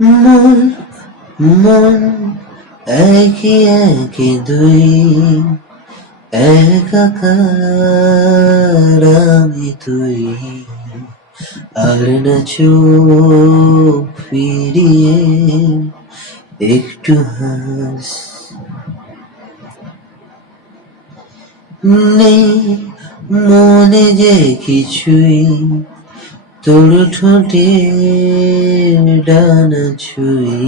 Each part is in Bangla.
মন মন একে একে দুই একাকার আমি তুই আর না চোখ ফিরিয়ে একটু হাস নেই মনে যে কিছুই তোর ঠোঁটে ডানা ছুঁই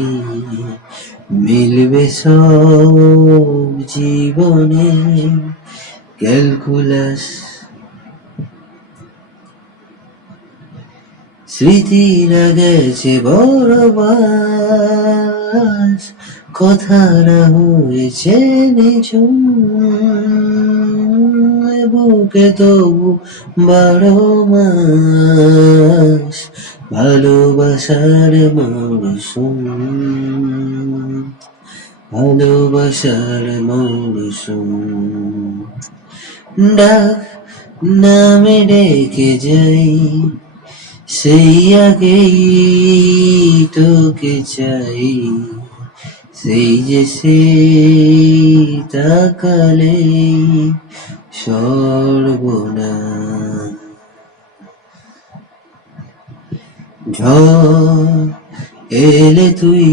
মিলবে সব জীবনে ক্যালকুলাস স্মৃতিরা গেছে বরবাস কথাটা হয়েছে নিঝুম বুকে তবু 12 মাস ভালোবাসার মরশুম ভালোবাসার মরশুম ডাক নামে ডেকে যাই সেই আগেই তোকে চাই সেই যে সেই তাকালে সর্বনাশ ঝড় এলে তুই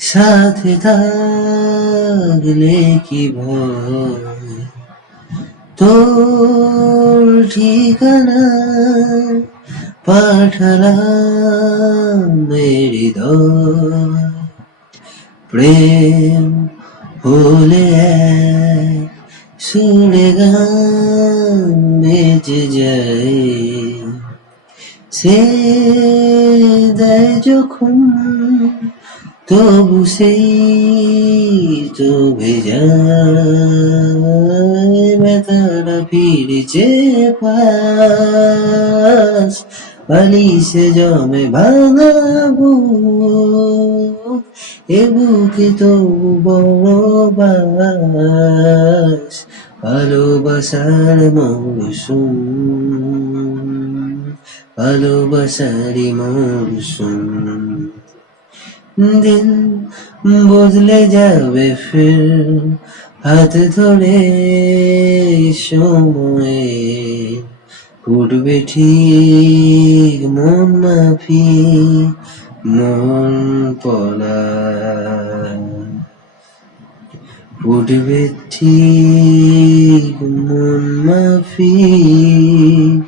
সাথে থাকলে কি ভয় তোর ঠিকানা পাঠালাম হৃদয় প্রেম হলে এক সুরে গান বেজে যায় সে দেয় যখন তবু সেই তো ভেজায় ব্যথাটা ফিরেছে পাশ বালিশে জমে ভাঙাবো এ বুকে তবু বড়বাস ভালোবাসার মরশুম ভালোবাসারই মরশুম দিন বদলে যাবে ফির হাত ধরে সময়ে ফুটবে ঠিক মন মাফিক মন পলা ফুটবে ঠিক মন মাফিক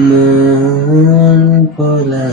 মন পলা